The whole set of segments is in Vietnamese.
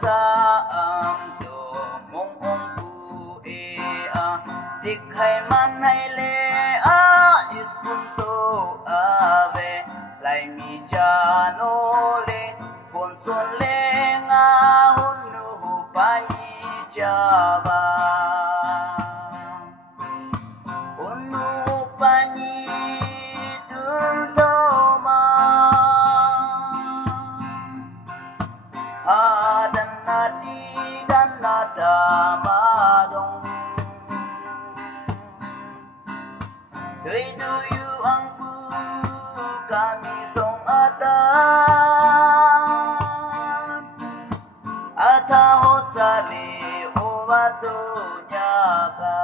sa am do mong ong bu e a tik hai man hai le a is kun to ave lai mi cha no le phun son le nga hun nu pa ni cha ba hun nu pa ni dun to ma dan na ti dan na ta ma dong Dui du yu ang pu kami song ata ho sali o wa tu nya ka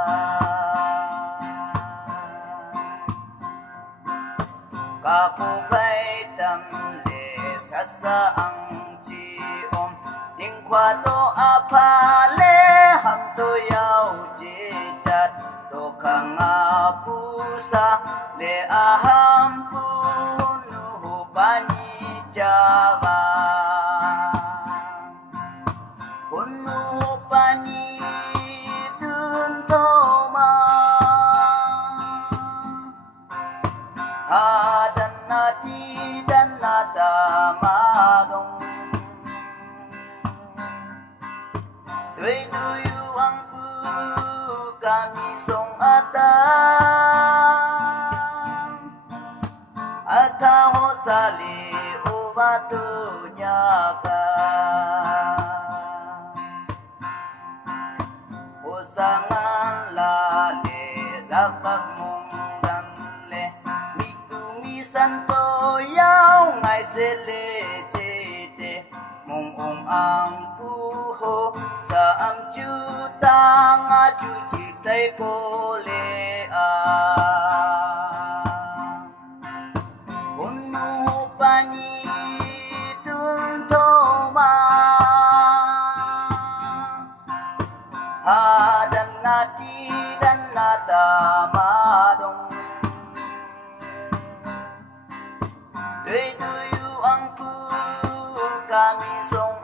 ka ku kai tam de sat sa ang chi om ding kwa to a pha le ham to yau chi chat to khang a pu sa le a ham pu nu pa ni cha va nu pa ni dun to ma dan na ti dan na ta ma dong Dui du yu ang pu kami song ata ho sali o ba tu nya ka o sangan la le zapak mong dan le mi tu mi san to yao ngai se le che te mong ong ang pu ho sa am chu ta nga chu chi tai ko le a unu pa ni tun to ma dan na ti dan na ta ma dong Dui du yu ang pu kami song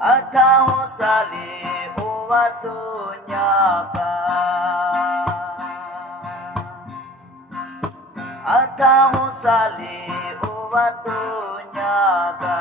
ata ho sali o wa tu nya ka ata ho sali o wa tu nya ka